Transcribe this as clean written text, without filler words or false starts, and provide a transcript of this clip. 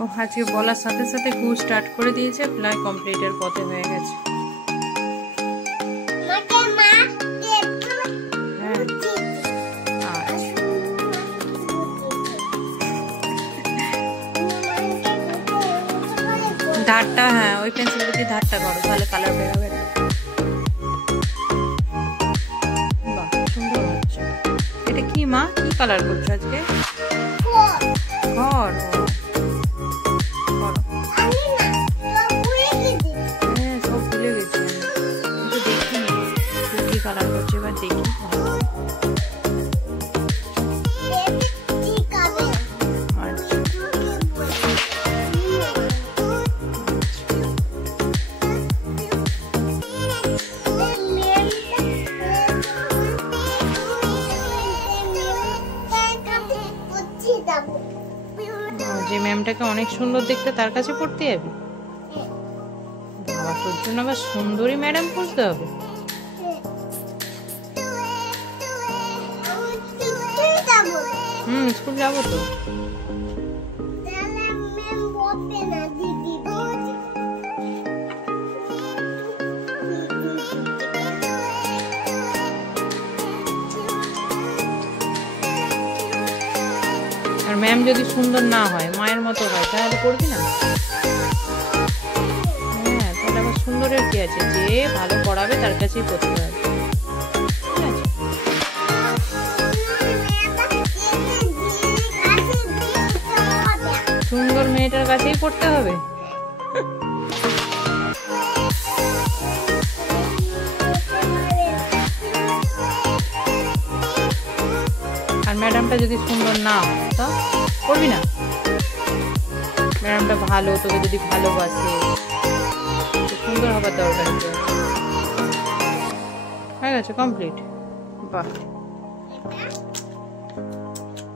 ও আজকে বলার সাথে সাথে কু স্টার্ট করে দিয়েছে, প্রায় কমপ্লিটের পথে হয়ে গেছে। ধারটা, হ্যাঁ ওই পেন্সিল দিয়ে ধারটা করো, তাহলে কালার বেরোবে। বাহ সুন্দর হচ্ছে। এটা কি মা, কি কালার করছো আজকে? ঘর। হ্যাঁ সব ভুলে গেছি আমি, তো দেখিনি কি কালার করছে, এবার দেখি। যে ম্যামটাকে অনেক সুন্দর দেখতে, তার কাছে পড়তে যাবি? বাবা তোর জন্য আবার সুন্দরী ম্যাডাম খুঁজতে হবে। স্কুল যাবো তো। আর ম্যাম যদি সুন্দর না হয়, মায়ের মতো হয়, তাহলে করবি না? হ্যাঁ তাহলে আবার সুন্দরের কি আছে, যে ভালো পড়াবে তার কাছেই পড়তে হবে। সুন্দর মেয়েটার কাছেই পড়তে হবে। আর ম্যাডামটা যদি সুন্দর না হয় তো পড়বি না? ম্যাডামটা ভালো, তোকে যদি ভালোবাসে, সুন্দর হবার দরকার হয়ে গেছে। কমপ্লিট। বাহ।